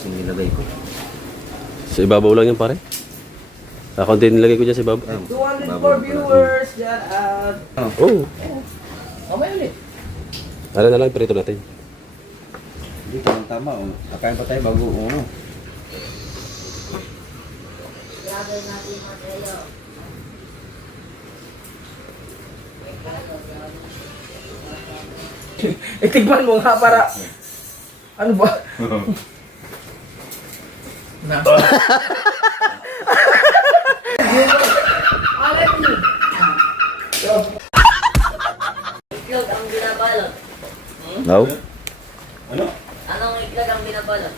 Kasi nilagay ko. Sa ibabaw lang yan pare. Konti nilagay ko dyan sa ibabaw. 204 viewers dyan at... Oo. Mamaya ulit. Ano na lang, prito natin. Hindi, tama. Kakain pa tayo bago. Oo. Lagay natin yung mateo. Itigman mo nga para... Ano ba? Na. Itlog ang binabalot. Now? Ano? Anong itlog ang binabalot?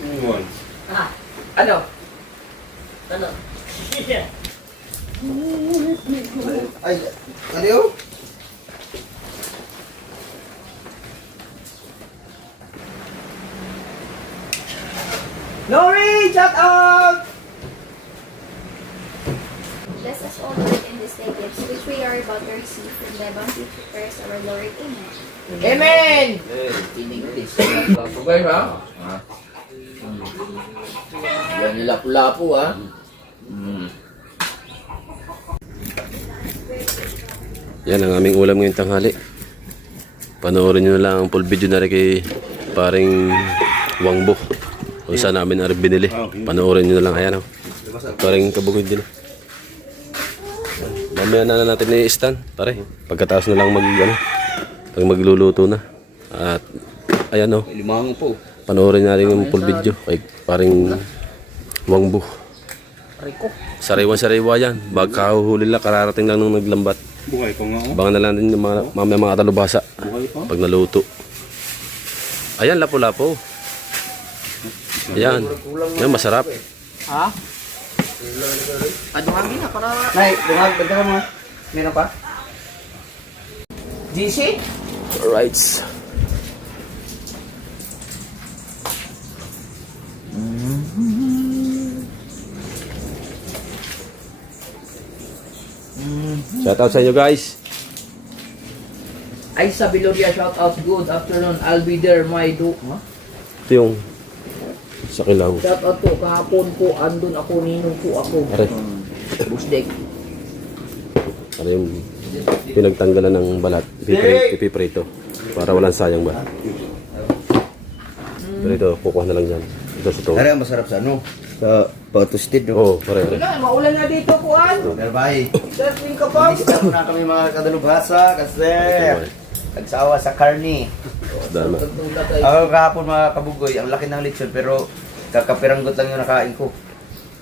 Iwan. Ha? Ano? Ano? Ay, ano yun? Nori! Shout out! Bless us all, Lord, in this day gifts, which we are about to receive from the bounty of Christ our Lord. Amen. Amen! Tiniglis. Sugay ba? Yan nila lapu-lapu ha. Yan ang aming ulam ngayong tanghali. Panoorin nyo na lang ang full video na rin kay paring Wangbo. Kung saan namin na rin binili. Panoorin nyo na lang. Ayan o. Paring kabugod din. Mamaya na natin i-stand. Pare. Pagkatapos na lang pag magluluto na. At ayan o. Limango po. Panoorin natin yung full video kay paring Wangbo. Rico. Sariwan-sariwa yan. Bagkahuhuli lang. Kararating lang nung naglambat. Buhay ko nga. Abangan na lang din yung mga talubasa Buhay pa. pag naluto. Ayan, lapo-lapo. Ayan. Yan, masarap. Ha? Adungagi na para... Nay, dumag. Banda ka mga. Meron pa? GC? Alright. Shout out sa inyo guys. Ay, sa Biloria, shout out. Good afternoon. I'll be there, my do... Ha? Ito yung sa Kilaw. Shout out po. Kahapon po, andun ako, ninong po ako. Pare, Busdek. pare yung pinagtanggalan ng balat. Ipiprito. Para walang sayang ba. Pero ito, kukuha na lang dyan. Ito sa to. Ari, ang masarap sa ano? Sa patusted. Oo, pare. Wala, maulan na dito, kuan. Pero bye. Surfing ka pa. Isa na kami mga kadalubhasa kasi nagsawa sa karni. Dama. Ako kahapon mga kabugoy, ang laki ng lechon pero kakapiranggot lang yung nakain ko.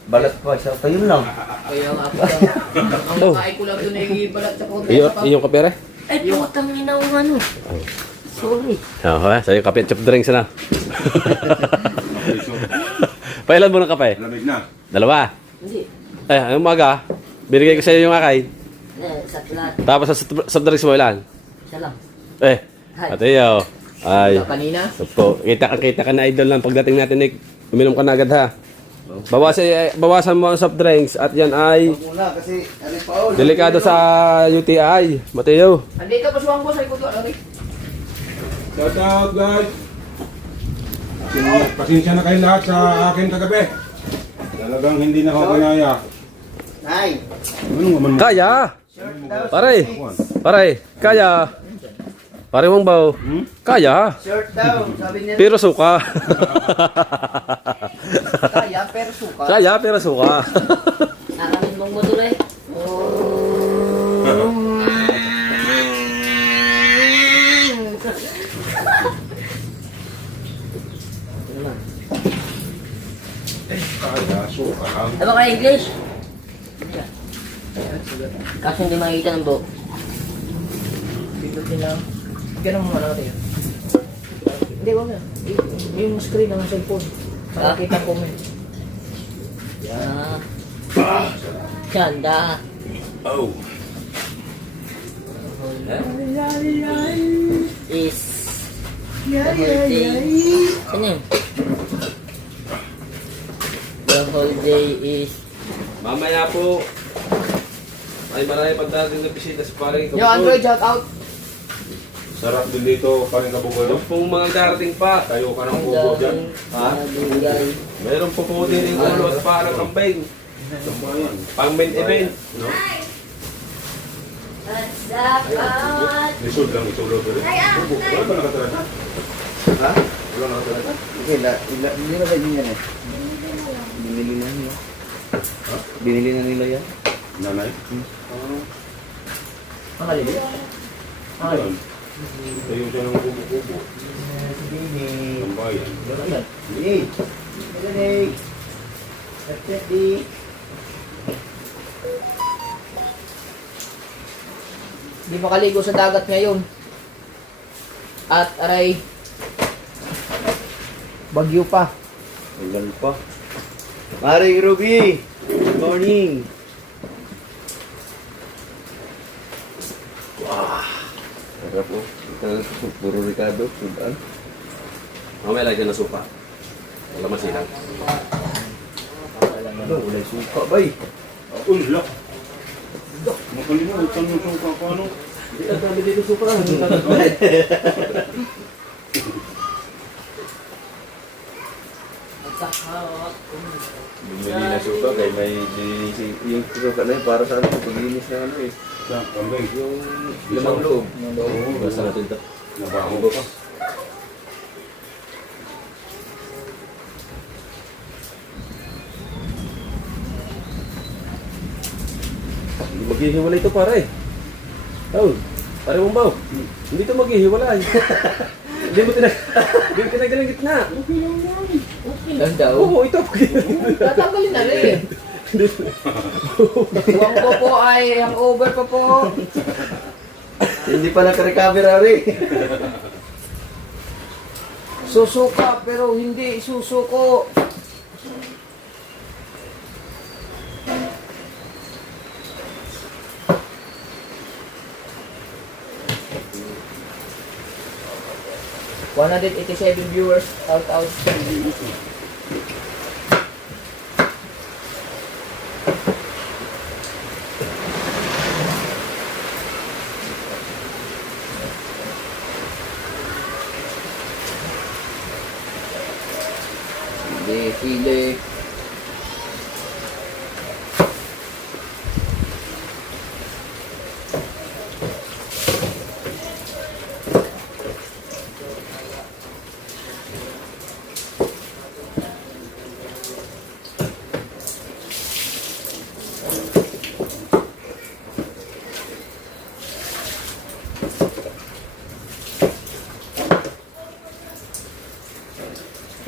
Balat pa siya. So, yun lang. Kaya nga po. Ang makain ko lang doon ay balat sa konti. Iyo kapere? Ay, putang ina ko ano. Sorry. Oo, sa'yo kape at chop drinks na. Pailan mo ng kape? Lamig na. Dalawa. Hindi. Anong umaga? Binigay ko sa iyo yung akain. Sa lahat. Tapos sa soft drinks mo ilan? Siya lang. Ate yo. Ay. Kanina? Po, kita ka na idol lang pagdating natin uminom ka na agad ha. Bawasan mo ang soft drinks at yan ay Muna kasi ano pa delikado sa UTI. Mateo. Andito pa suwang ko sa ikot ko. Shout out guys. Pasensya na kayo lahat sa akin kagabi. Talagang hindi na ako kinaya. Nay. Ano naman mo? Kaya. Pare. Kaya. Pare mong baw. Kaya. Short down, sabi niya. Pero suka. Kaya, pero suka. Kaya pero suka. Nakamin mong motor eh. Kaya, suka lang. Ano ka English? Kasi hindi makikita ng buhok. Dito nila. Ganun mo lang natin. Hindi, wag na. Yung screen ng cellphone. Para kita comment. Yeah. Ganda. Oh. Is the whole day. Ano yun? The whole day is Mamaya po ay marami pagdating na bisita sa paring Yo, Android, shout out. Sarap din dito, paring kabugoy. Yung pong mga darating pa. Tayo ka ng pugo dyan. Ha? Meron po po din yung ulo at parang kambing. Pang main event. No? What's up, out? Lisod lang, isulod ulit. Wala ba nakatira? Ha? Wala nakatira? Okay, hindi na ba din yan eh? Binili na nila. Ha? Binili na nila yan. Nanay? Ang alili. Ang alili. Tayo siya ng kubo-kubo. Ang bayan. Hey! Hey! Hey! Di makaligo sa dagat ngayon. At aray, bagyo pa. Tagal pa. Maring Ruby! Good morning! Sarap po. Ito, puro Ricardo. Sudaan. Mamaya lagyan ng supa. Wala masilang. Ano, wala suka, bay. Uy, lak! Makalimutan mo suka ko ano? Hindi ka dami dito supa. Bumili na suka kay may yung suka na yun para sa ano, paglinis na ano eh. Sa kambing. Yung lamang loob. Basta natin ito. Nabaho pa. Hindi maghihiwalay ito pare. Oh, pare mong baw. Hindi ito maghihiwalay. Hindi mo tinanggal ang gitna. Okay lang daw. Oo, ito. Tatanggalin na rin. Huwag ko po ay ang over pa po. Hindi pa nakarecover ari. Susuka pero hindi susuko. $187 viewers out. Sili.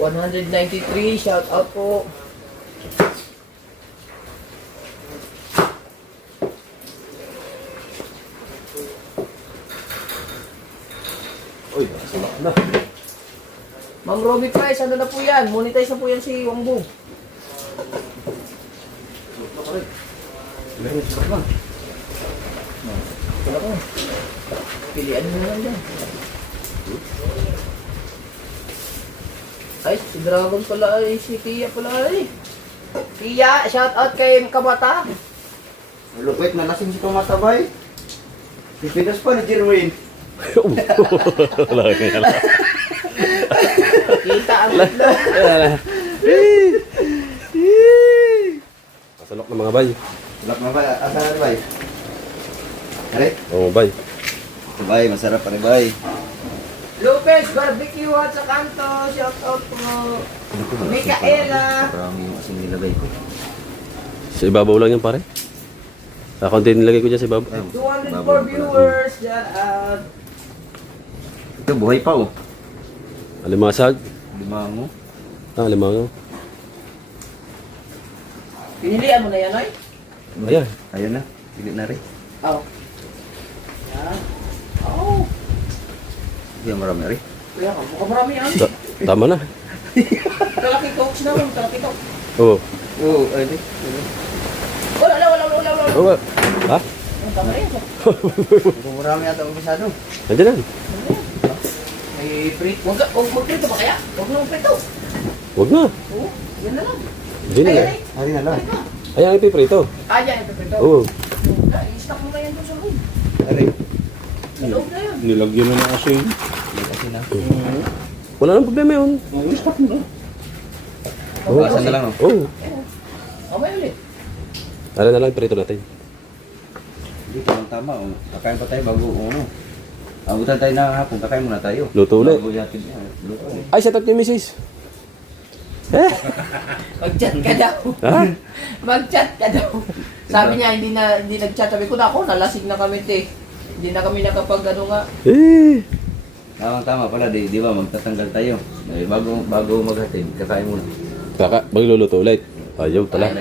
193, shout out po. Uy, salak na. Ma'am Robby Price, ano na po yan? Monetize na po yan si Wangbo. Meron suka ba? Wala ko. Pilian mo lang dyan. Ay, si Dragon pala ay, si Tia pala ay. Tia, shout out kay Kabata. Lupit na lasing si Tumatabay. Pipinas pa ni Jerwin. Wala ka yan. Kita ang Pasalok ng mga bay. Lap na ba? Asan na bay? Are? Oo, bay. Ito bay, masarap pa rin bay. Lopez Barbecue at sa kanto, shout out po. Micaela. Marami yung asin nilagay ko. Sa ibabaw lang yan pare. Kakunti nilagay ko dyan sa ibabaw. 204 viewers, shout out. Ito, buhay pa oh. Alimasag. Limango. Limango. Pinilian mo na yan, ay? Ayan. Ayun na. Sige na rin. Oo. Yan. Oo. Hindi marami rin. Kaya ka, mukhang marami yan. Tama na. Kalaki talks na, kalaki talks. Oo. Oo, ay di. Wala. Oo. Ha? Ang tama na yan. Kung marami ata ang bisado. Nandiyan na. May prito. Huwag magprito ba kaya? Huwag na magprito. Huwag na. Oo, yan na lang. Hindi na. Ay. Hari na lang. Ay, ang ipiprito. Ah, yan, ito prito. Oo. I-stock mo na yan doon sa room. Hari. loob na yun. Nilagyan mo ng asin. Kasi na. Wala nang problema yun. Oo, stop mo na. Bawasan na lang, no? Oo. Mamaya ulit. Tara na lang, prito natin. Dito lang tama, oh. Kakain pa tayo bago, ano. Abutan tayo na hapon, kakain muna tayo. Luto ulit. Bago yatin yan. Luto ulit. Ay, shout out kay Mrs. Mag-chat ka daw. Ha? Mag-chat ka daw. Sabi niya, hindi nag-chat. Sabi ko, nako, nalasing na kami, te. Hindi na kami nakapag, ano nga. Eh. Tama pala, di ba? Magtatanggal tayo. Eh, bago maghatid, kakain muna. Kaka, magluluto ulit. Ayaw pala.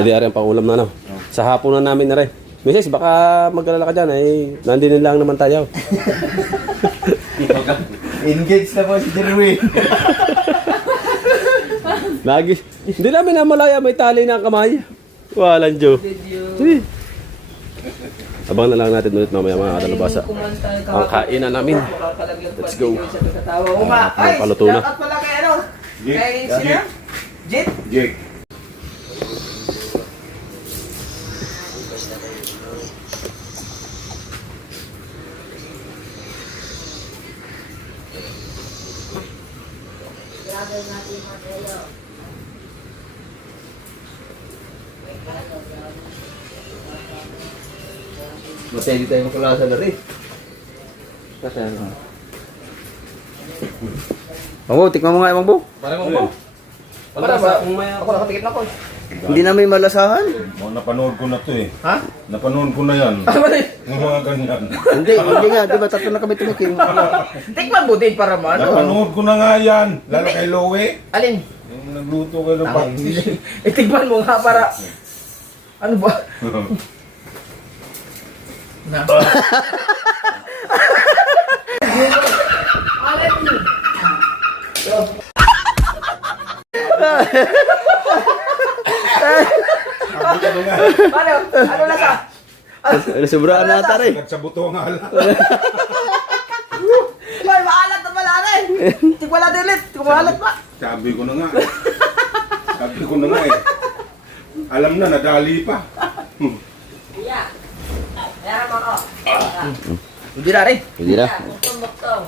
Di ari ang pangulam na, no? Sa hapon na namin na rin. Mrs, baka mag-alala ka dyan, eh. Nandinin lang naman tayo. Engage na po si Jerwin. Lagi. Hindi namin namalaya, may tali na ang kamay. Walang Diyo. Sige. Abang na lang natin ulit mamaya mga katalabasa. Ang kainan namin. Let's go. Ay, Paluto na. dapat pala kay ano? Jake. Kay sino? Jit? Jake. Masaya di tayo makulasa na rin. Kasi ano. Mangbo, tikman mo nga yung mangbo. Para mo. Para ba? Ako nakatikit na ko. Hindi na may malasahan. Oh, napanood ko na to eh. Ha? Napanood ko na yan. Ano ba eh? Yung mga ganyan. Hindi nga. Di ba tatlo na kami tumikim. Tikman mo din para mo. Ano? Napanood ko na nga yan. Lalo kay Lowe. Alin? Yung nagluto kayo ng patis. Tikman mo nga para... Ano ba? Na. Ano? Ano lasa? Sobraan na ata rin. Agad sa buto ang ala. Ay, maalat na pala rin. Tigwala din ulit. Kumalat pa. Sabi ko na nga. Sabi ko na nga eh. Alam na, nadali pa. Yeah. Meron ako. Hindi na rin. Hindi na. Buktong-buktong.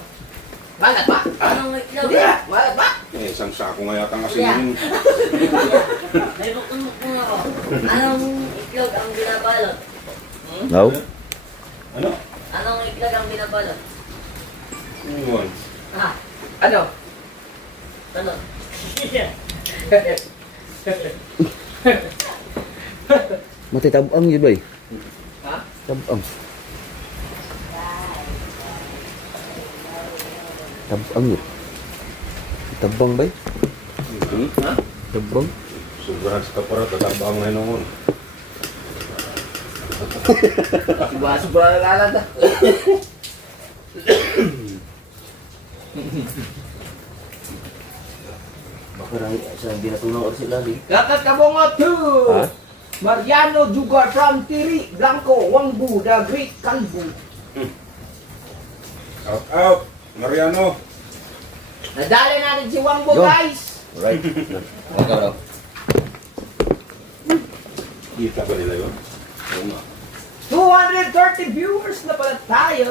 Malat pa. Anong itlog? Hindi na. Malat pa. Eh, isang sako nga yata kasi yun. May buktong-buktong ako. Anong itlog ang binabalot? No? Ano? Anong itlog ang binabalot? Ano yun? Ha? Ano? Ano? Mati tabang yun ba eh? Ha? Tabang. Tabang yun. Tabang ba eh? Ha? Tabang? Sobrang sa kapara, tatabang na noon. Sobra na lalanda. Baka rin sa hindi natulang or sila rin. Kakat kabongot to! Ha? Mariano Jugar from Tiri, Blanco, Wangbu, the Great Kalbu. Out, out! Mariano! Nadali natin si Wangbu, Go. guys! Alright. Okay daw. Kita ba nila yun? Oo nga. 230 viewers na pala tayo!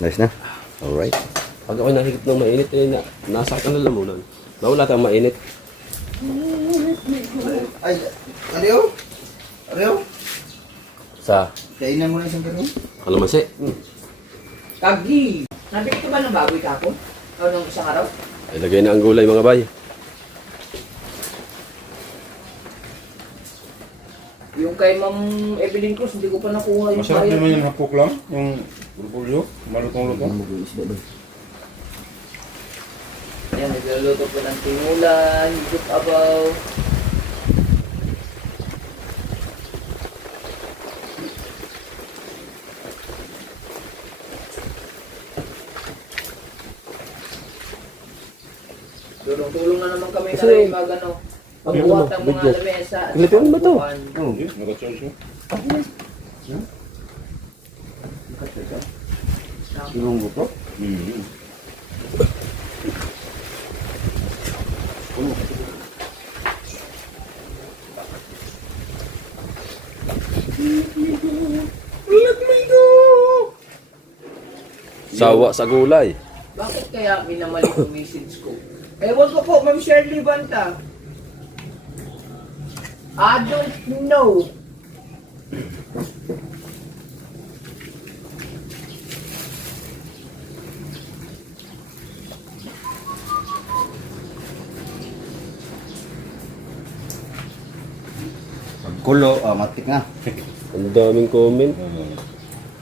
Nice na. Alright. Pag ako'y nakikip ng mainit, eh, nasaktan na lamunan. Nawala tayong mainit. Ay, Areo? Areo? Sa Kainan mo na isang ganun? kalamansi. Kagi! Nabili ka ba ng baboy kapon? O nung isang araw? Ilagay na ang gulay mga bay. Yung kay Ma'am Evelyn Cruz, hindi ko pa nakuha yung Masarap bayad. naman yung hapok lang. Yung bulbulyo. Malutong-lutong. Ayan, nagluluto po ng tingulan, higit abaw. Tulong-tulong na naman kami Kasi- kasi mag ano, pagbuhat ng mga Video. lamesa. at Clip yun ba to? pagbuhan. Okay, nag-charge yun. Ibang buto? Let me go! Sawa sa gulay. Bakit kaya minamali yung message ko? Ewan ko po, Ma'am Shirley Banta. I don't know. Pagkulo, matik nga. Ang daming comment.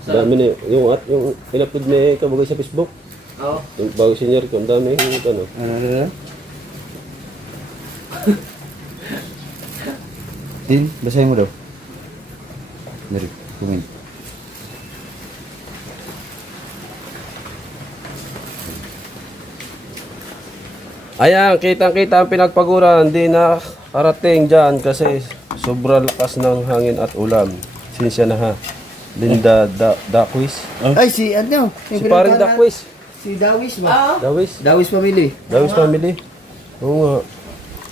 Ang dami na yung in-upload ni Kabugay sa Facebook. Oo. Yung bago senior ko, ang dami yung ano. Tin, basahin mo daw. Dari, kumin. Ayan, kitang-kita ang pinagpaguran. Hindi na karating dyan kasi sobrang lakas ng hangin at ulam. Sinsya na ha. Linda Daquis. Ay, si ano? Si paring Daquis. Si Dawis ba? Dawis. Dawis family. Dawis family. Oo nga.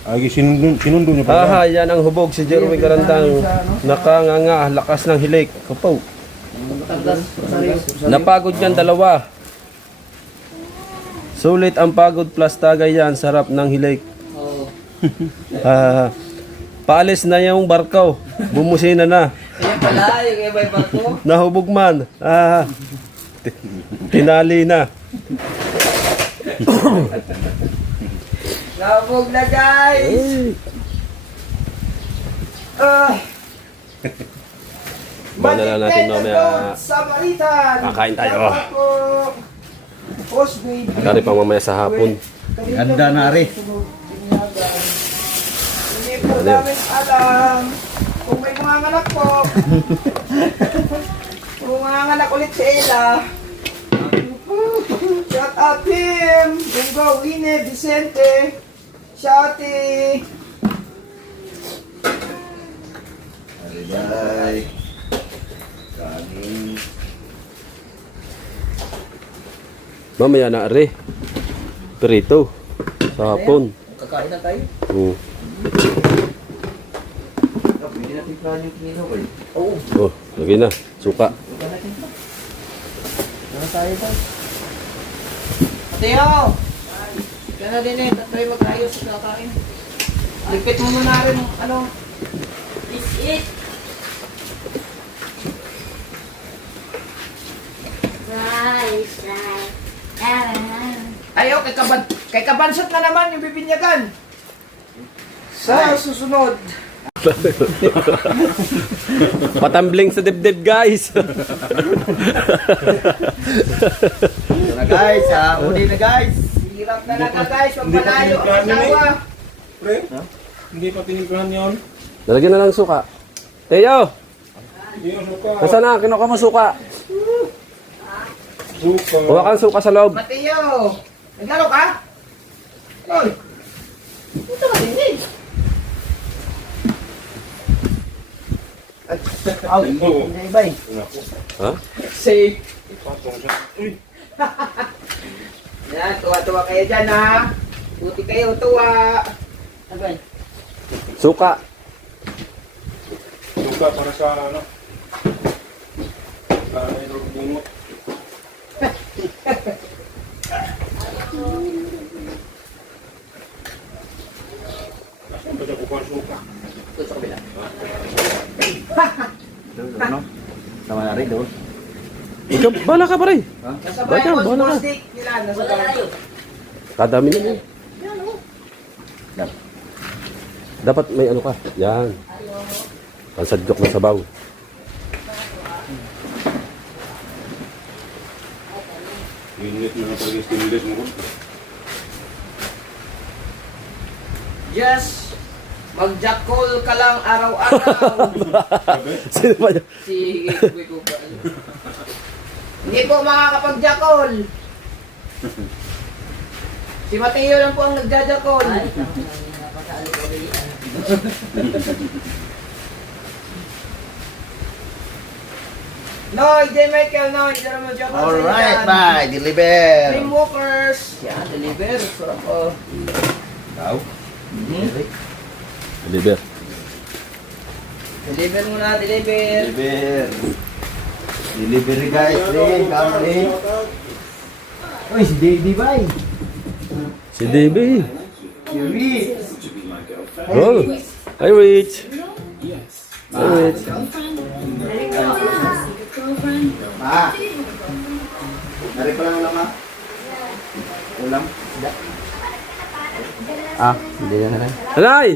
Ay, sinundo niya pa. Aha, yan ang hubog si Jeremy Garandang. Nakanganga, lakas ng hilik. Kapaw. Napagod yan dalawa. Sulit ang pagod plus tagay yan. Sarap ng hilik. Ah, paalis na yung barkaw. Bumusina na. Kaya pala, yung iba-iba ko. Nahubog man. Ah, tinali na. Nabog na, guys! Bana na natin mamaya. Samaritan! Kakain tayo. Post grade. Kari pang mamaya sa hapon. Ganda na rin. Hindi po namin alam kung may mga anak po. Kung mga anak ulit si Ella. Shout out him! Bungo, Wine, Vicente, Shati. Bye. Kanin. Mamaya na are. Perito. Sa hapon. Kakain na tayo? Oo. Pwede natin plan yung kinino ko eh. Oo. Oh, lagay na. Suka. Ano tayo tayo? Mateo! Kaya na din eh, tayo mag-ayos sa kakain. Ligpit mo muna rin, ano? Is it? Rice, rice. Ayaw, kay kabansot na naman yung bibinyagan. Sa susunod. Patambling sa dibdib, guys. Ito na guys, uli na guys. Hirap na lang guys, magpalayo ang asawa. Pre, hindi pa tinimplahan yun. Lalagyan na lang suka. Teo! Hindi yung suka. Nasaan na? Kinuha mo suka. Suka. Huwag kang suka sa loob. Mateo, naglaro ka? Oy. Ito ka din eh. Out. Oo. Hindi ba eh. Ha? Safe. Patong siya. Uy. Yan, tuwa-tuwa kayo dyan ha. Buti kayo, tuwa. Suka. Suka para sa ano. Para ito bungot. Nasaan ba siya kukuha suka? Ito sa kabila. Ano? Sama na rin doon. Ikaw, bala ka pa rin. Nasa Ba't yan? bayan, Bahala ka. stick nila. Nasa bayan. Kadami na yun. Dapat may ano ka. Yan. Pansadjok na sabaw. Init na talaga stimulus mo. Just mag-jackal ka lang araw-araw. Sino ba yan? Sige, kuwi ko ba? Hindi po makakapag-jackal. Si Mateo lang po ang nagja-jackal. No, J. Michael, no, hindi naman jackal. Alright, bye. Deliver. Dream Walkers. Yan, deliver. Sarap po. Tao. Deliver. Deliver muna, deliver. Deliver. Delivery guys. Rin, kami. Uy, si Davey ba? Si Davey. Yuri. Oh. Hi, Rich. Hi, Rich. Ma. Nari pa lang ulam, ma. Ulam? Ah, hindi na rin. Nanay!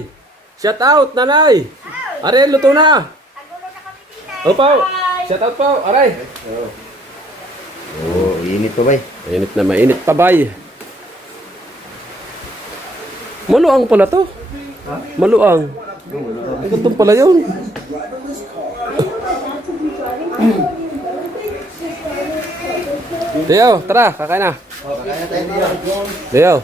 Shout out, nanay! Aray, luto na! Opo! Shout out po, aray! Oh, init pa ba? Mainit na mainit pa, bay. Maluang pala to. Maluang. Ay, gandun pala yun. Teo, tara, kakain na. Oh, kakain na tayo dito. Teo.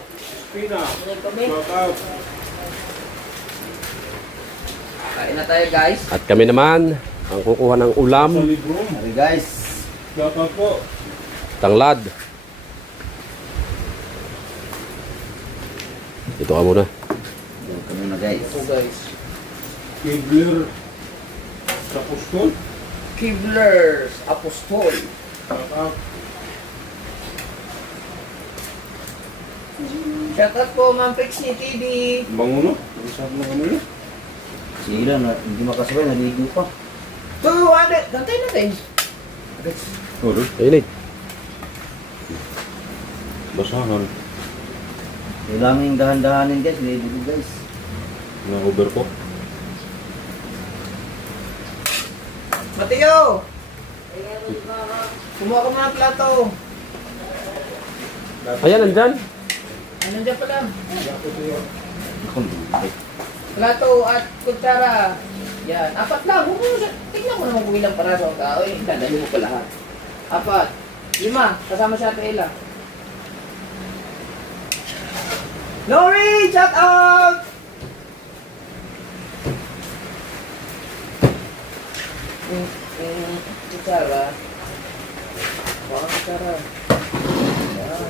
Kain na tayo guys. At kami naman, ang kukuha ng ulam, Nari guys. Shoutout po. tanglad. Ito ka muna. Ito kami na guys. Ito guys. Kibler. Sa Pustol. Kibblers Apostol. Shoutout. Shoutout po Ma'am Pixie TV. Banguno. Ang sabi ng ano yun? Sila na, hindi makasabay, naligo pa. 200! Gantay natin. Oh, doon. Init. Basahan. Kailangan yung dahan-dahanin guys, naligo guys. Na-over ko. Mateo! Kumuha ka mga plato. Ayan, nandyan. Ano dyan pala? Ako, lumit. Plato at kutsara. Yan. 4 lang. Huwag mo siya. Tignan mo naman kung ilang paraso ang tao. Eh, dadali mo pa lahat. 4. 5. Kasama si Ate Ella. Lori! Shout out! Kutsara. Baka kutsara. Yan.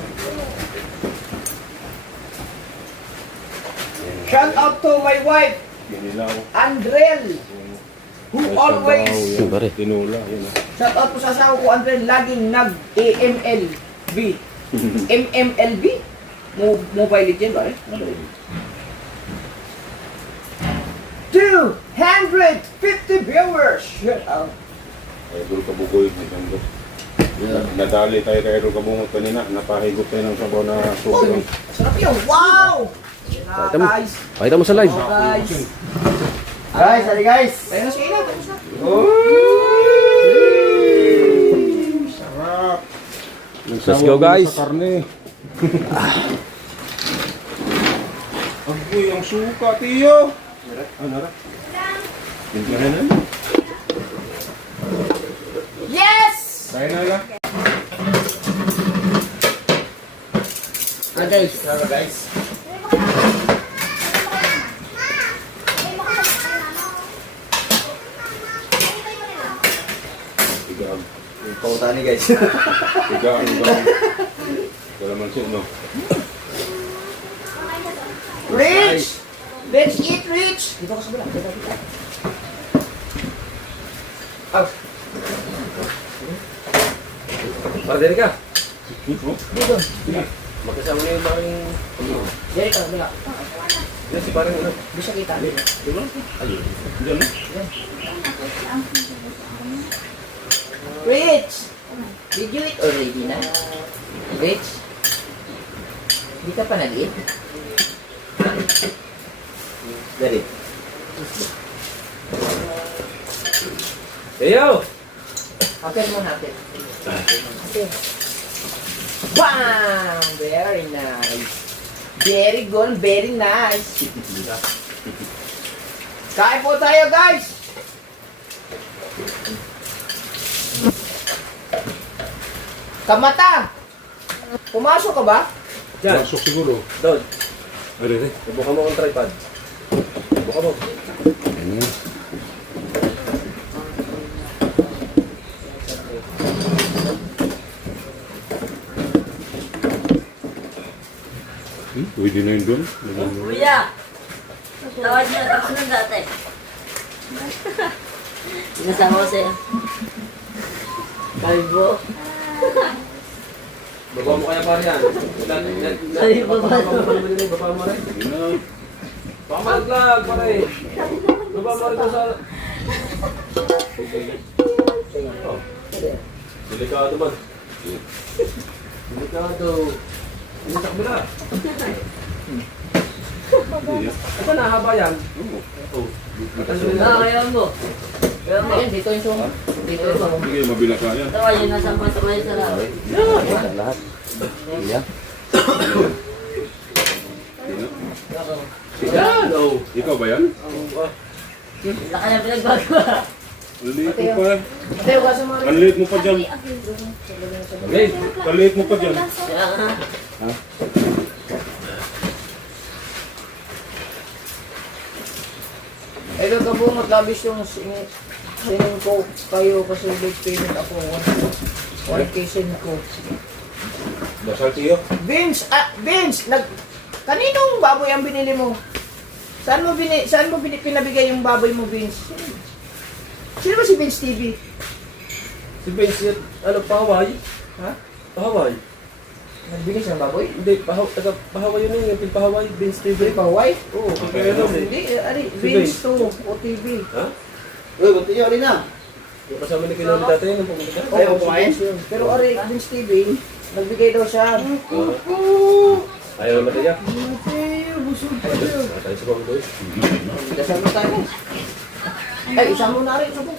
Shout out to my wife, Kinilaw. Andrel, who always, Yung pare. Tinula. Yun ah. shout out po sa asawa ko, Andrel, laging nag-AMLB. MMLB? Mobile Legend ba eh? 250 viewers! Shout out. Idol Kabugoy. Nagandot. Nadali tayo kay Idol Kabungot kanina. Napahigop tayo ng sabaw na Oh, sobrang. sarap yun! Wow! Pakita mo. Guys, Pakita mo sa live. guys. Guys, hari guys. Tayo na sa ina, tapos na. Sarap. Let's go, guys. Sa karne. Agoy, ang suka, tiyo. Ano na? Hindi na na. Yes! Kaya na lang. Guys, tara guys. Tigaan. Pauta ni guys. Tigaan. Wala man siya, no? Rich! Let's eat, Rich! Dito ka sa bala. Dito, dito. Ah, Pardere ka. Dito. dito. Magkasama na yung maraming... Dito ka, bala. Yan si parang ano. Di siya kita. Dito. Ayun. Diyan, no? Rich! Did you eat already na? Rich? Di ka pa nag-eat? Dari. Teo! Hapin mo hapin. Okay. Wow! Very nice. Very good, very nice. Kain po tayo, guys! Kamata! Pumasok ka ba? Diyan. Masok siguro. Doon. Ari, Ibuka mo ang tripod. Ibuka mo. Pwede na yun doon. Kuya! Tawad niya, tapos na dati. Sinasama ko sa'yo. Kalbo. Baba mo kaya pare yan. Ay, baba. Baba mo rin. Baka malaglag pare. Baba mo rin ko sa... Oh. Delikado man. Delikado. Hindi sa kabila. Ito na, haba yan. Oh. Kaya mo. Kaya mo. Ayan, dito yung suma. Dito yung suma. Sige, mabila ka yan. Tawa yun nasa mata kayo sa lahat. Yan, lahat. Yan. Yan, oh. Ikaw ba yan? Laka na pinagbago. Ang liit mo pa. Ate, ugasan mo rin. Ang liit mo pa dyan. Okay. Ang liit mo pa dyan. Kaya nga. Ito kabungot, labis yung singin ko kayo kasi late payment ako. 1K sin ko. Dasal tiyo. Vince, kaninong baboy ang binili mo? Saan mo pinabigay yung baboy mo, Vince? Sino ba si Vince TV? Si Vince yun, ano, pahaway? Ha? Pahaway? Nagbigay siya ng baboy? Hindi, pahaway yun yung pahaway, Vince TV. Hindi pa, why? Oo, kaya lang eh. Hindi, Vince 2, OTV. Ha? Uy, ba't niyo rin na? Yung kasama ni Kinoli dati yun, ang pumunta. Oo, kumain. Pero ari, Vince TV, nagbigay daw siya. Ayaw naman tayo. Mateo, busog pa siya. Tayo sa mga boys. Dasal mo tayo. Ay, isang mo na rin. Sabo.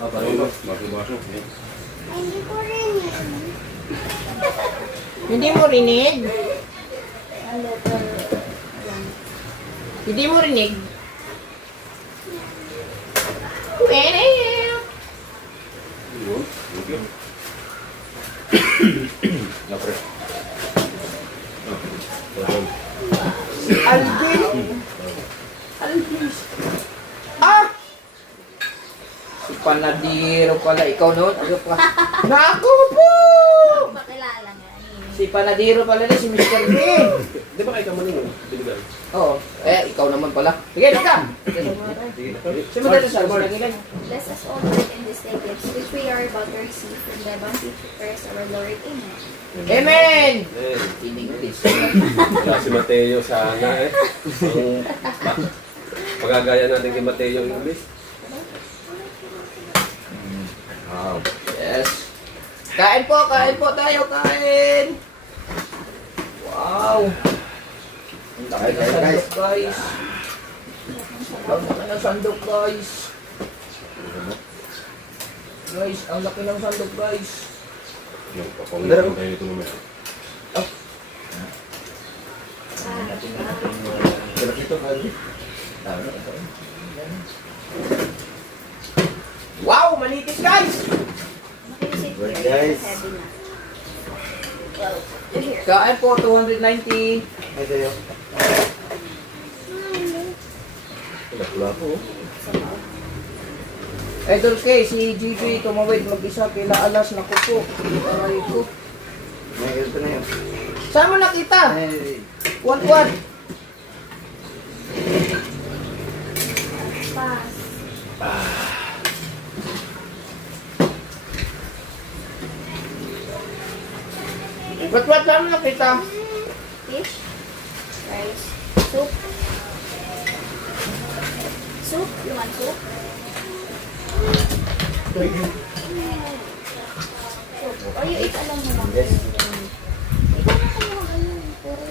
Baso-baso. Hindi mo rinig? Hindi mo rinig? Pwede. Napre. Alvin. Alvin. Ah! Si Panadiro pala. Ikaw noon? Ano pa? Naku po! Pakilala nga. Si Panadiro pala na si Mr. B. Di ba kayo kamanin yun? Diligan. Oo. Ikaw naman pala. Sige, doon ka. Sino ba ito sa akin? Bless us all with in this day gifts, which we are about to receive from the bounty first our Lord. Amen. Amen! Eh, In English. wala si Mateo sana eh. Ang pagagaya natin kay Mateo English. Wow. Yes. Kain po tayo, kain. Wow. Ang laki ng sandok, guys. Ang laki ng sandok, guys. Guys, ang laki ng sandok, guys. Papawin tayo nito mamaya. Wow, manitis, guys. Makinisip ko Right, yun, guys. heavy na. Well, here. Kain po, 290. Ay, tayo. Wala po. Idol K, si GB tumawid mag-isa kila alas na kuko. Aray ko. May ito na yun. Saan mo nakita? Ay, One. Pass. What saan mo nakita? Fish. Rice. Soup. Soup? You want soup? Soup. Or you eat alone mo lang. Yes. Ikaw na kayo ng ano. Puro.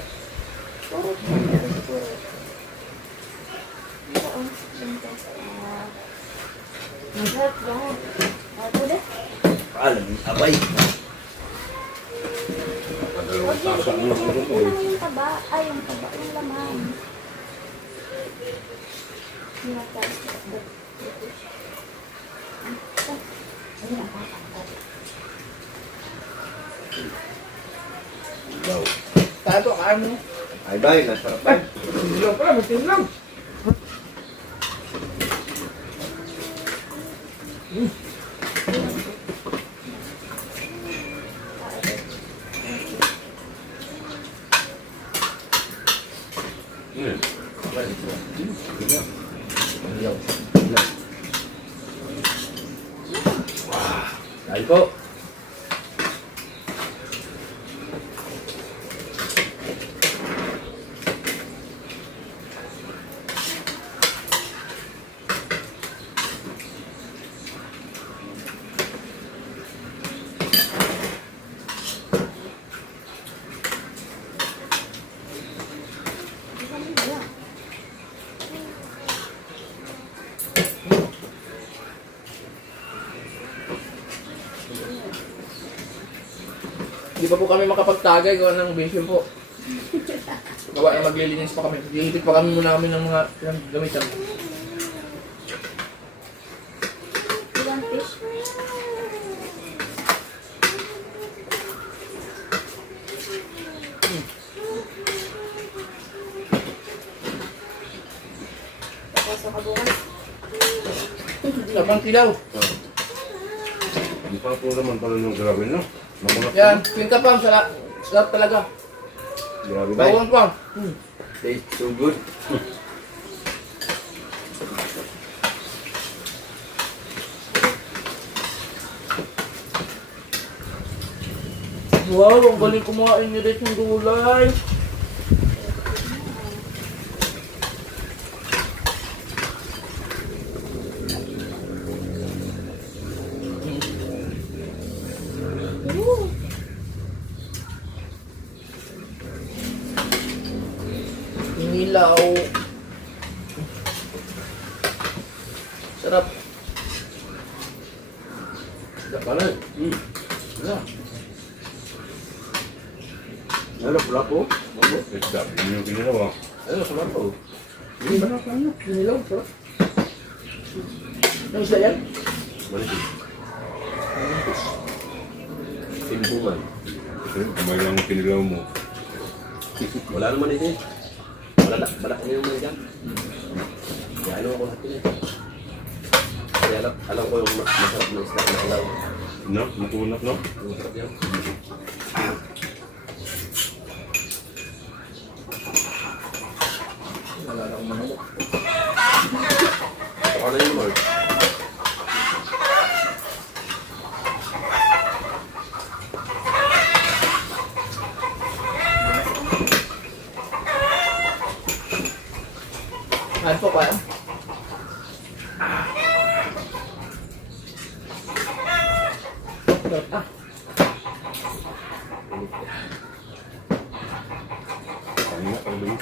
Ito, oh. Lintas. Masarap lang. Ito din. alam, abay. Huwag yung Tasa mo pinipili ito ko eh. lang yung taba. Ay, yung taba. Yung laman. Yung natas. Ayun, ang kakantay. Tato, kain mo. Ay, bay, nasarap ba? Hindi lang pala, matin lang. Kain po. Di pa po kami makapagtagay gawa ng vision po. Gawa na maglilinis pa kami. Dihipit pa kami muna kami ng mga gamitan. You want fish? Papasok ka bukas. Labang tilaw. Hindi pa po naman pala yung grabe, no? Mamulat Yan, pinta pang sarap talaga. Grabe ba? Bawang pang. Tastes so good. Wow, ang galing kumain niya rin yung gulay. Nilaw. Sarap. Tidak pala. Wala. Ano, pula po? Tidak. Ini yung ginawa. Ano, pula po? Hindi ba na kanya? Nilaw, sarap. Ang isla yan? Manipis. Timbuman. Kamay lang ang kinilaw mo. Wala naman ito eh. Balak niyo naman dyan. Kaya ano ako natin eh. Kaya alam ko yung masarap na isda na alaw. No? Makunat, no? Masarap yan. Wala na akong manulok. Baka na yun, Mark. Ano po kaya? Ah, Kanina, pala.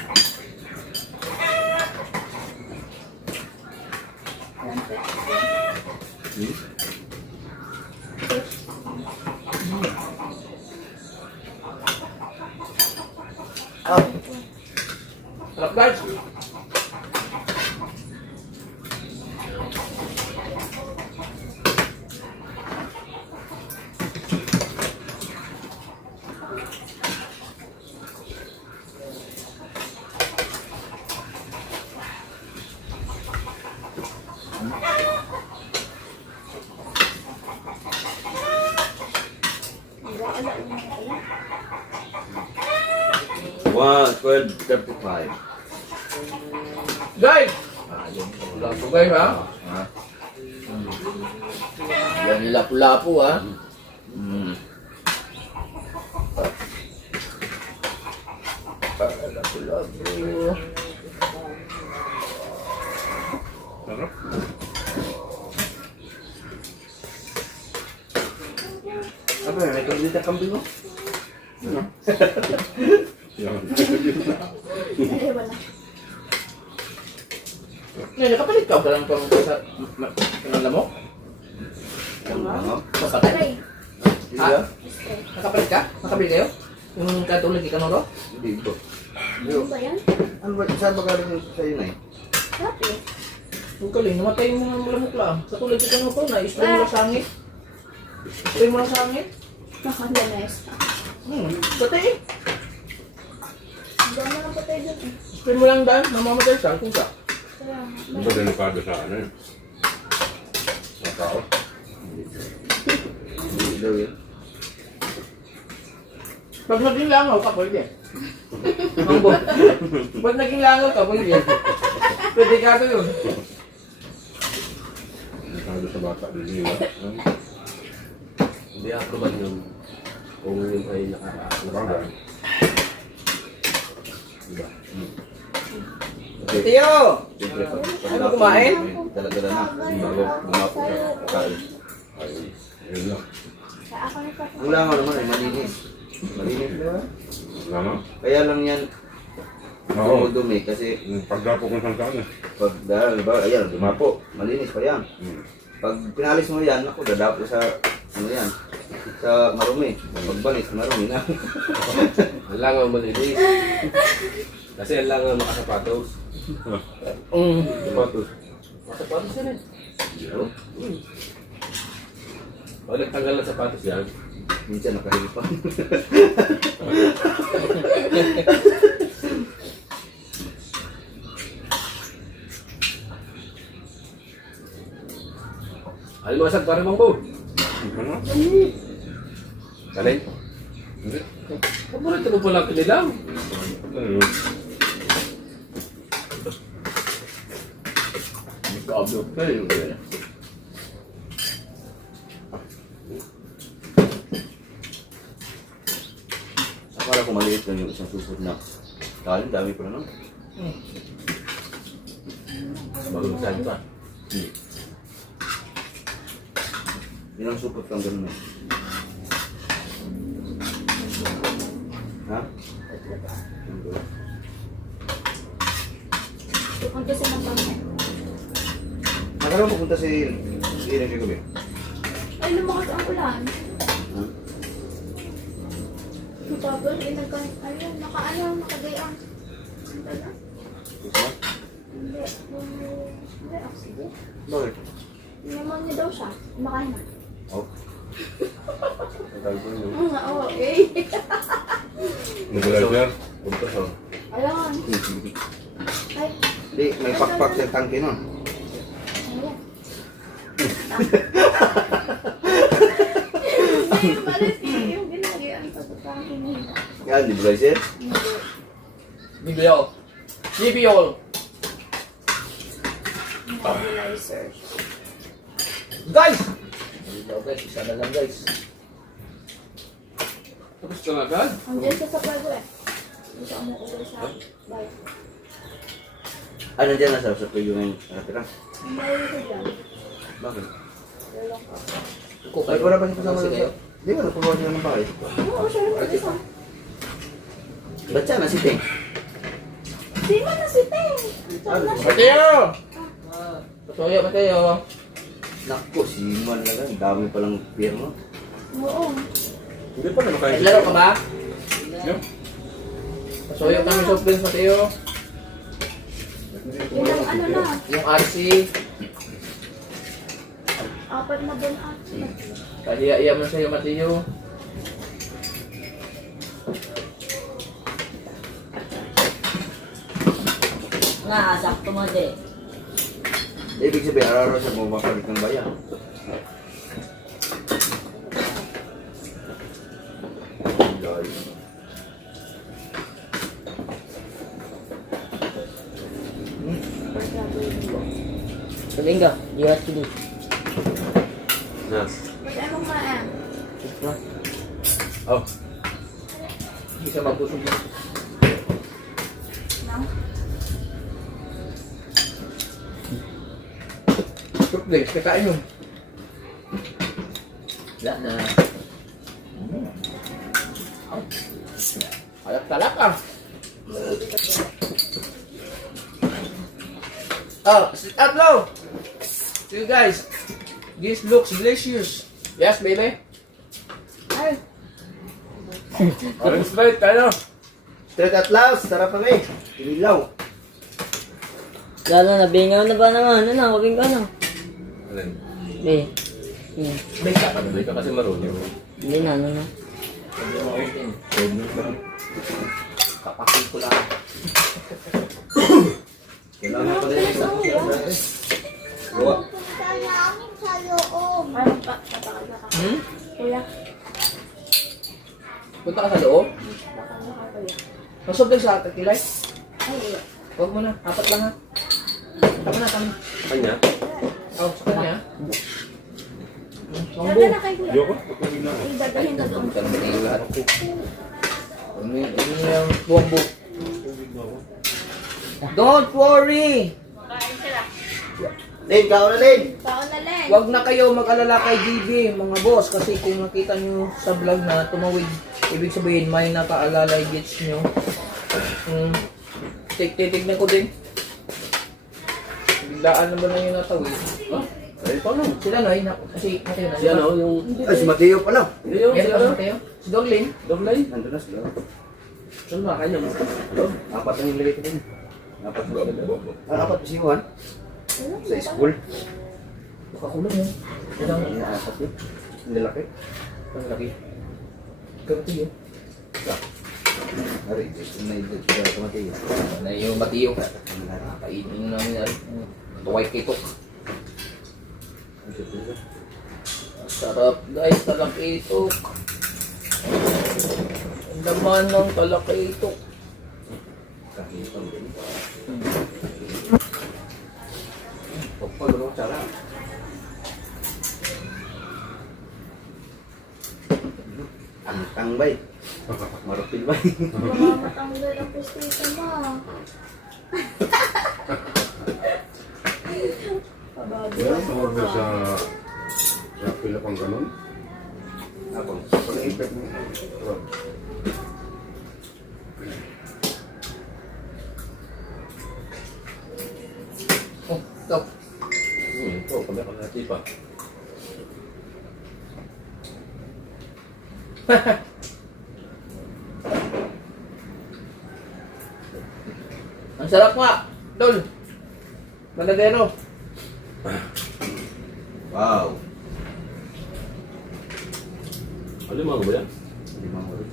One fish. ah. Sarap guys. Wala yung kaya. 1:12:35. Guys! Wala po guys ha? Ha? Yan nila pula-po ha? Mm. Pula-po. Sarap. Apa, may kulit na kambing mo? Yan. Ay, wala. Ngayon, nakapalit ka ba lang pang sa lamok? Kapatay? Aray. Ha? Stay. Nakapalit ka? Nakabili kayo? Yung katulad ni Kanoro? Hindi po. Ano ba yan? Ano ba, saan ba galing sa'yo na eh? Sarap eh. Huwag ka lang, namatay yung mga lamok lang. Katulad ni Kanoro na, i-spray mo lang sa hangin. Spray mo lang sa hangin. Nakalanes. Patay eh. Ang dami lang patay dun eh. Spray mo lang daan, namamatay siya. Kung ka. Kaya, Ano ba delikado sa ano yun? Sa tao? Hindi daw yun. Pag naging langaw ka, pwede. Pag naging langaw ka, pwede. Pwede ka yun. Delikado sa bata din yun. Hindi aproban yun. Kung yun ay nakaka. Diba? Okay. Tiyo! Siyempre, Ano kumain? Talaga na. Bago gumapo na kain. Ayun. Yun lang. sa ako na pa. Wala nga naman eh, malinis. Malinis di ba? Lama? Kaya lang yan, Oo. dumudumi kasi Yung pagdapo kung saan saan eh. pag dahil ba, ayan, dumapo. Malinis pa yan. Hmm. Pag pinalis mo yan, ako, dadapo sa, ano yan, sa marumi. Pagbalik, marumi na. Ang langaw mo linis. Kasi ang langaw nakasapatos. Sapatos. Sapatos yan eh. Pag nagtanggal ng sapatos yan, Minsan nakahilipan. alimasag para mong bo. Kalay? Hindi. Paborito ko pala kinilang. Kablo pa yun. Akala ko maliit lang yung isang susod na. Kalim, dami pa na. Bagong saan pa. Yun ang supot kang ganun eh. Ha? Punta sa ng pangit. Nakala mo pupunta si Iring si Gabi? Ay, lumakas ang ulan. Ha? Yung Pablo, ayun, nakagayaan. Ang taga? Gusto mo? Hindi, hindi, oxygen. Bakit? Naman niya daw siya. Kumakain na. Oh. Tagal ko yun. Oo nga, oo, eh. Naglaser. Punta sa. Alam. Ay, Di, may pakpak sa tangke nun. ayan. Ayun pala yung ginagayaan sa pagkakin nila. Yan, di ba sir? Hindi. Bibiol. Bibiol. Nebulizer. Guys! Bibiol guys, isa na lang guys. Tapos ka na agad? Andiyan siya sa plago eh. Hindi siya umuuwi sa bayan. Ano dyan nasa sa tuyo ngayon? Nakatira? Mayroon ko dyan. Bakit? Lalong ka. Ay, wala pa siya kasama sa... Di ba, nakuha siya ng bahay? Oo, siya rin mag-isa. Ba't siya na si Teng? Di man na si Teng. Saan na siya? Mateo! Patuyo, Mateo. Naku, si Man lang yan. Dami palang pirno. Oo. Hindi pa naman kayo. Naglaro ka ba? Yeah. Patuyo kami sa friends, Mateo. Yun ang ano na. Yung RC. Apat na doon at. Kahiya-iya mo sa'yo, Mateo. Nga, sakto mo din. Ibig sabihin, araw-araw siya bumabalik ng bayan. Lord. Kalinga, you have to do. Nas. Pwede mo maan. Oh. Hindi siya magtusog. No? Fruit drinks, kakain yun. Wala na. Alak-talak ah. Oh, sit up low. You guys, this looks delicious. Yes, baby? Ay. Orange Sprite, tayo. Straight at last, sarap kami. Inilaw. Lalo na, bingaw na ba naman? Ano, mabing ka na. Alin? Eh. May ka pa. Hindi ka kasi marunong. Hindi na, ano na. Kapakil ko lang. Kailangan pa din ito. Gawa. Punta namin sa loob. Ano pa? Kapakal na ka. Hmm? Kuya. Punta ka sa loob? Bakal na ka kuya. Masoblig sa atin, Kilay. Ay, iya. Huwag mo na. Apat lang ha. Tama na kami. Kanya? Oh, sa kanya. Daga na kay kuya. Yoko. Ay, dagahin na doon. Tanong ba yung lahat ko? Ano yung buwambo? Don't worry! Lin, kao na Lin! Paon na lang. Huwag na kayo mag-alala kay GB, mga boss. Kasi kung nakita nyo sa vlog na tumawid, ibig sabihin may nakaalalay gets nyo. Titignan ko din. Biglaan naman na yung natawid. Oh, Ay, paano? Sila Noy, kasi Mateo na. Si ano, yung... Ay, si Mateo pala. Hindi yung, si Meron pa si ano? Mateo? Si Dorlin? Doblay? Nandun na sila. Saan ba kanya mo? Hello? Apat ang nilagay ko din. Apat na sila. Apat si Juan. Sa school. Nakakulong yun. Ilang Apat yun. Ang lalaki. ang laki. Kapati yun. Ari, na-edit ko sa Mateo. Na yung Mateo. Kainin namin na tuway kitok. Sarap guys, talakitok. Ang laman ng talakitok. Kakitang din. Pagpag, ano, tsara. Ang tangbay. Marupil ba? Mamamatanggal ang pustito mo. Meron sa order sa Pilipang ganun. Ako, pag i-prep mo. Oh, stop. Ito, pagkakalati pa. Ang sarap nga, Dol. Manadero. Wow. Ano yung mga ba yan? Hindi mo ulit.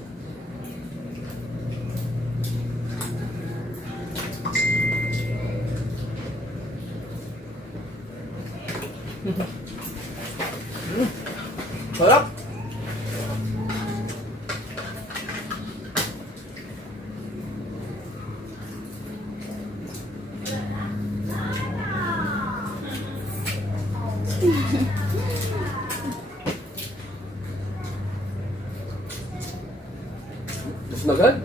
Sarap. Mas nagad?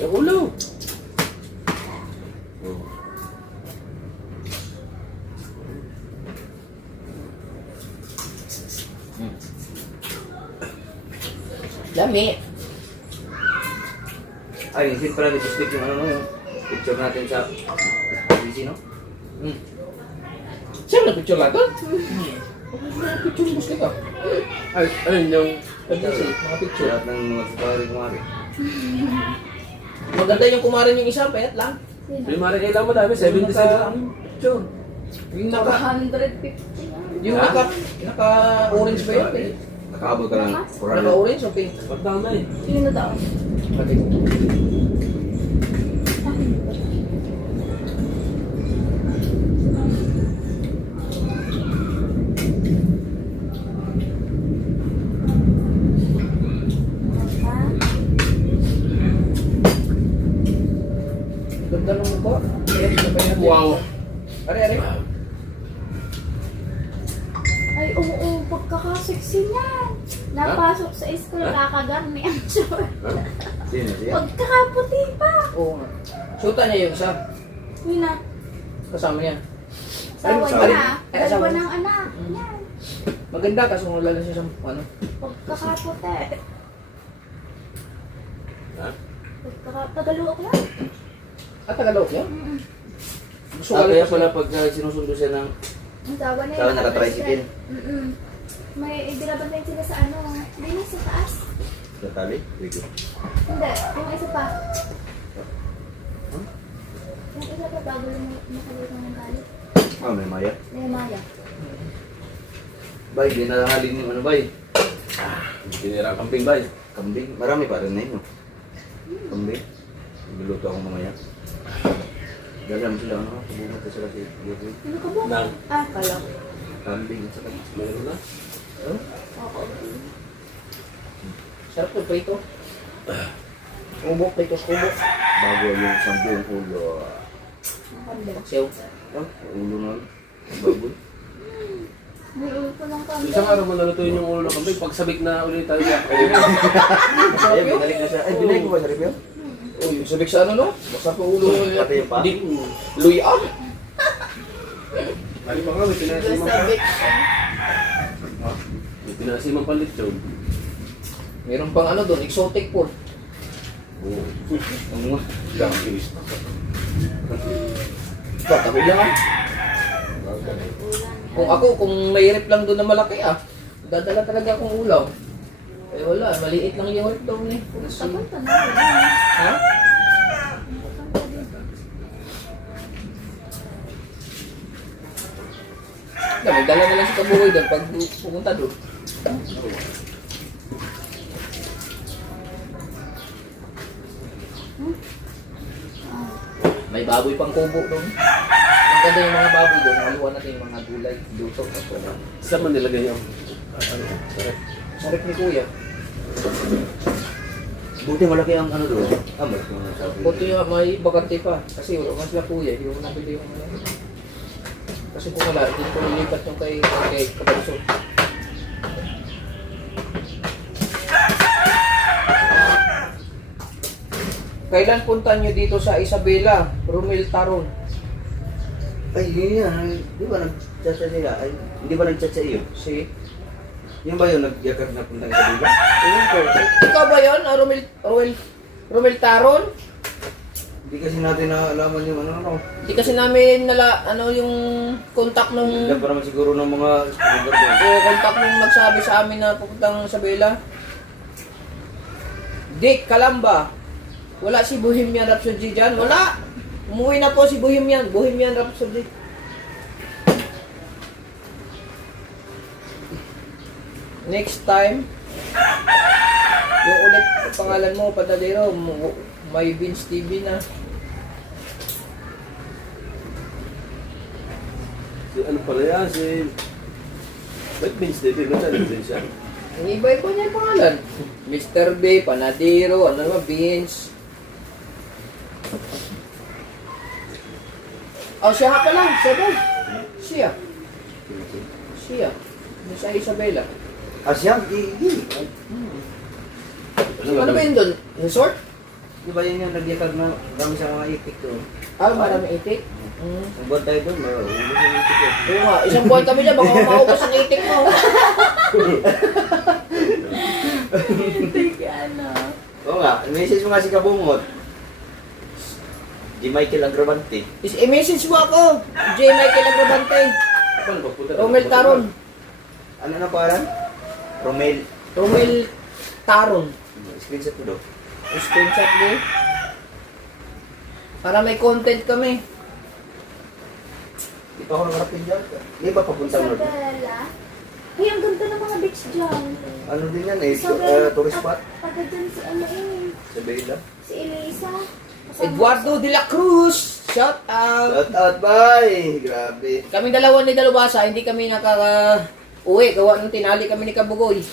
Yung ulo. Lami. Ay, yung pala nag-stick yung ano, yung picture natin sa PC, no? Hmm. Saan na picture lang doon? Picture mo kita. Ay, ayun yung... Mga picture. Lahat ng magpapari kumari. Maganda yung kumarin yung isa, payat lang. Primary kailangan mo dami, 77 lang. Picture. Yung naka, 150 na. yung naka-orange ba yun? Nakaabot ka ng 400. Naka-orange o pink? Ba't dami? Yun na daw. Okay. Ganda ng mukha. Yes, sabay natin. Wow. Are, are. Ay, oo, pagkakaseksi niyan. Napasok sa school, kakagarni ang short. Sino siya? Pagkakaputi pa. Oo nga. Suta niya yung isa. Yun na. Kasama niya. Sawa Ay, niya. ay, asawa Dalawa niya. ng anak. Yan. Maganda kaso wala na siya sa ano. Pagkakaputi. Ha? Tagalog lang. Ah, Tagalog yan? Mm-mm. Gusto Ah, ko kaya pala pag sinusundo siya ng Ang tawa na Tawa naka-tricycle. Mm-mm. May binabantayan sila sa ano. Hindi na sa taas. tali. Wait. Hindi. Yung isa pa. Yung isa pa bago lang nakalito ng galit. Ah, may maya. Nehemaya. Bay, di nalahalin yung ano, bay. Tinira ang kambing ba? Kambing. Marami pa rin na yun. no? Kambing. Niluto ako mamaya. Dalam sila, ano? Kabungot sila si Luto. Ano ka ba? Nang, Ah, kala. Kambing. At saka. meron na. Oo. Sarap to prito. Kubok, prito sa kubok. Bago yung sampung ulo. Kanda. Sew. Ah, ulo na. Baboy. May ulo pa lang kami. Isang araw mo nalutuin yung ulo ng kambing, pagsabik na ulit tayo sa Ay, binalik na siya. Ay, binalik mo ba sa review? Oh, yung sabik sa ano no? Basta po ulo. Pati yung pa? Hindi. Luyan. Mali pa nga, may pinasimang pa. Sabik. May pinasimang palit yun. Meron pang ano doon, exotic food. Ang Dang is. Tabi lang ah. Kung ako, kung may rep lang doon na malaki dadala talaga akong ulam. Eh wala, maliit lang yung rep doon eh. Kapunta na rin. Ha? May dala na lang sa kabuhay doon pag pumunta doon. May baboy pang kubo doon. Ang ganda yung mga baboy doon. Haluan natin yung mga gulay. Luto. Saan man nilagay yung sarap? Sarap ni Kuya. Buti malaki ang ano doon. Malaki ang sabi. Buti yung may bakante pa. Kasi wala mas sila Kuya. Yung nabili yung ano. Kasi kung wala, hindi ko nilipat yung kay Kabanso. Kailan punta nyo dito sa Isabela, Romel Taron? Ay, yun yan. Di ba nag-chat sa sila? Ay, hindi ba nag-chat sa iyo? Si? Yung ba yun nag-yakap na puntang sa Biga? Ayun ko. Ikaw ba yun? Romel Taron? Hindi kasi natin naalaman yung ano. Hindi kasi namin yung contact nung Hindi pa naman siguro ng mga lugar doon. contact nung nagsabi sa amin na pupuntang Isabela. Dick Kalamba. Wala si Bohemian Rhapsody dyan. Wala. Umuwi na po si Bohemian Rhapsody. Next time, yung ulit pangalan mo, Padalero, may Vince TV na. Si ano pala yan? Si... Ba't Vince TV? Ba't ano din siya? Iba-iba niya yung pangalan. Mr. B, Panadero, ano naman, Vince. Oh, siya nga pala. Siya ba? Siya. Yung sa Isabela. Asyam, hindi. Ano ba yun doon? Resort? Di ba yun yung nag-yakap na kami sa mga itik doon? Marami itik. Ang buwan tayo doon, ubos yung itik yun. Oo nga, isang buwan kami dyan, baka maubos ang itik mo. Oo nga, message mo nga si Kabungot. Di Michael Agravante. I-message mo ako, J. Michael Agrabante. Paano ba? Punta Romel Taron. Ano na parang? Romel. Romel Taron. Screenshot mo doon. Screenshot mo. Para may content kami. Di pa ako nakarapin dyan. Di ba papunta mo doon? Isabela. Ay, ang ganda ng mga beach dyan. Ano din yan eh, tourist spot? Taga dyan si ano eh. Sa Bella. Si Elisa. Eduardo de la Cruz. Shout out. Shout out, bye! Grabe. Kami dalawa ni Dalubasa, hindi kami uwi. Gawa nung tinali kami ni Kabugoy.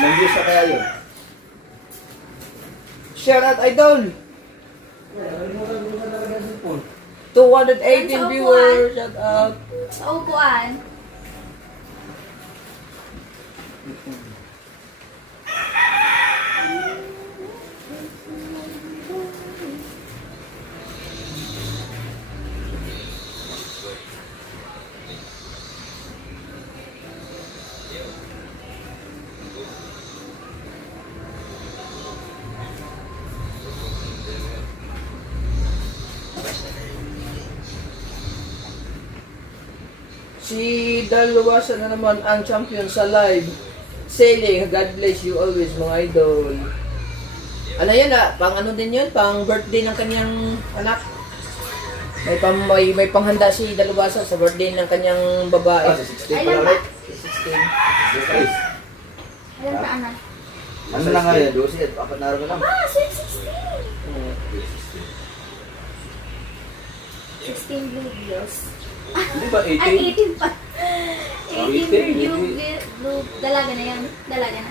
Nang-views na kaya yun? Shout out, Idol. 218 viewers. Shout out. Sa upuan. Si Dalubasa na naman ang champion sa live sailing. God bless you always, mga idol. Ano yan pang ano din yun? Pang birthday ng kanyang anak. May panghanda si Dalubasa sa birthday ng kanyang babae. Sa 16 pala ulit. 16. Alam ka, anak? Ano na nga yun? 12 at 4 na araw na lang. Sweet 16. 16 blue bills. Hindi ba Ay, 18? 18 pa. 18 blue. Dalaga na yan. Dalaga na.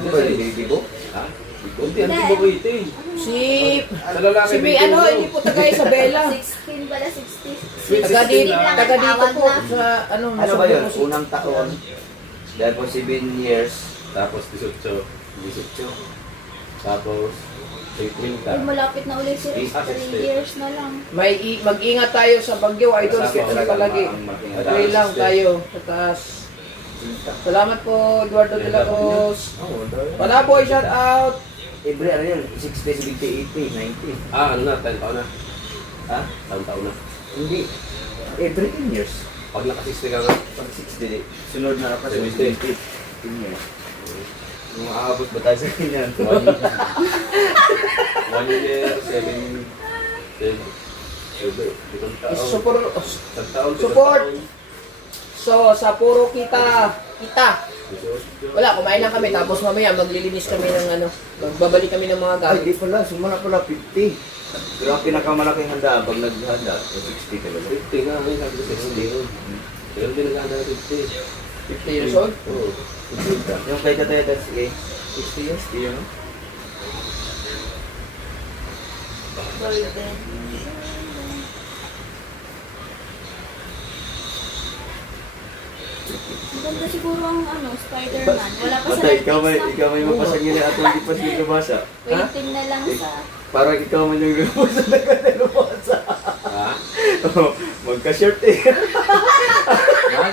Ano ba yun? Bibo? Ha? Hindi, hindi ba 18? Si Sa lalaki, May ano, hindi po taga Isabela. 16 pala, 60. Taga dito, lang taga ang dito tawag po lang. sa ano, Ano sa ba yun? Bukos. Unang taon. Dahil po 7 years. Tapos 18. 18. Tapos Ay, 18 malapit na ulit si Riz. 3 years na lang. Mag-ingat tayo sa Bagyo, idol. Kasi palagi. Pray lang tayo sa taas. Salamat po, Eduardo de la Cruz. Wala po, shout out. Every ano yun, 60, 70, 80, 90. Ano na, 10 taon na. Ha? Taon na. Hindi. Every 10 years. Pag naka-60 ka nga. Pag 60, sunod na pa 70. 70. 10 years. Kung aabot ba tayo sa ganyan? 1 year, 7, 7 taon. Support. Isang taon, Support! So, sa puro kita. Wala, kumain lang kami. Tapos mamaya maglilinis kami ng ano. Magbabalik kami ng mga Ay, gamit. di pala. Sumala pala 50. Pero ang pinakamalaking handa, pag naghanda, 60 talaga. 50 nga, ngayon sabi ko 60. Pero din nag-handa na 50. 50 years old. Oo. Yung kay Tatay, that's 60 years. Di yun, no? Golden. Maganda siguro ang ano, Spider-Man. Wala pa sa Batay, ikaw may Oo. mapasagili at hindi pa siya lumasa. Waiting na lang sa... Parang ikaw man yung lumasa na ka lumasa. Ha? Magka-short eh. Man?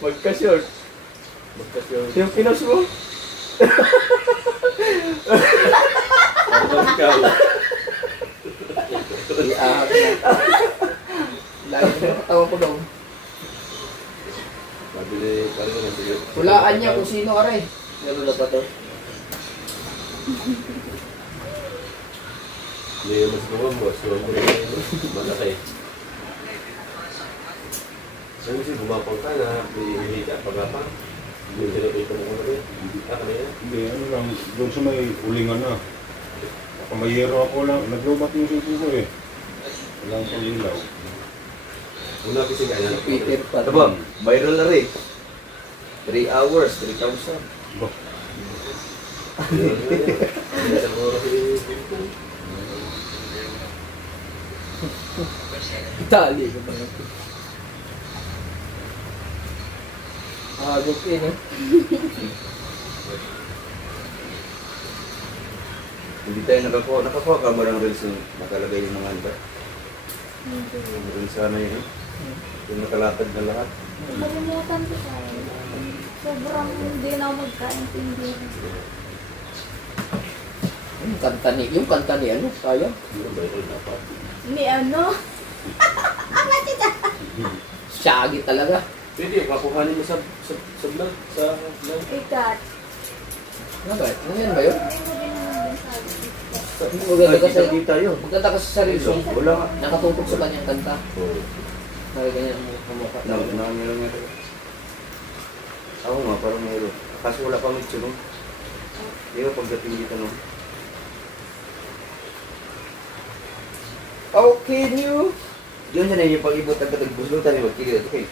Magka-short. Magkasyon. Yung pinos mo. Ano ikaw? Lagi na katawa ko daw. Mabili pa rin na sige. Hulaan niya kung sino aray. Meron na pa to. Hindi naman sa mga boss. So, malaki. Ano kasi bumapang ka na, hindi ka pagapang. Yung tinapito mo ko na rin. Kanina. Hindi, ano lang, doon sa may ulingan na. Baka may hero ako lang, naglobat yung sipo ko eh. Walang pang ilaw. Una kasi kaya na. Peter pa. Ano ba? Viral na rin. 3 hours, 3,000. Ba, Hindi sa mga kasi. Itali ko ba ito? Agok yun eh. Hindi tayo nakakuha ka ba ng reels yung nakalagay yung mga handa? Yung reels sana yun. Yung nakalapad na lahat. Kalimutan ko tayo. Sobrang hindi na ako magkaintindihan. Yung kanta ni ano, sayang. Ano ba ito dapat? Ni ano? Shaggy talaga. Pwede, kakuhanin mo sa vlog. Sa vlog. Ikat. Bakit? Ano yan ba yun? Hindi mo din naman din sabi. Maganda kasi, Hindi tayo. maganda kasi sa reels yung Wala nga. nakatutok sa kanyang kanta. Oo. Nakaganyan mo kumukha. Meron nga tayo. Ako nga, parang meron. Kaso wala pang ito, no? Di ba pagdating dito, no? Okay, new. Diyan siya na yung pag-ibot ang katagbusutan yung magkikita. Okay.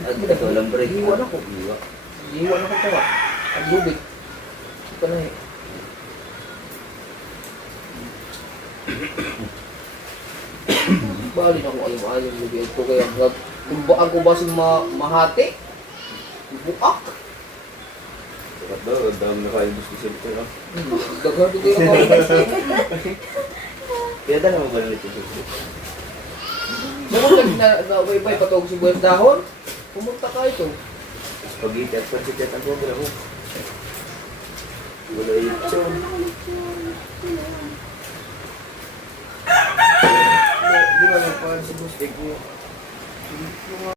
At ito, walang break. Iwan ako. Iwan. Iwan ako tawa. Ang lubig. Ito pa na eh. Bali na ako ayong lubig ito kaya ang kubasing mahati. Buak. Sakat daw, ang dami na kain gusto siya ito, no? Gagawin ko yung mga Kaya dala mo ba na ito? Bukod na bay patawag si Buwan Dahon. Pumunta ka ito. Spaghetti at pansit ang program mo. Wala ito. Di ba may pangalan si Bustek mo? Yung mga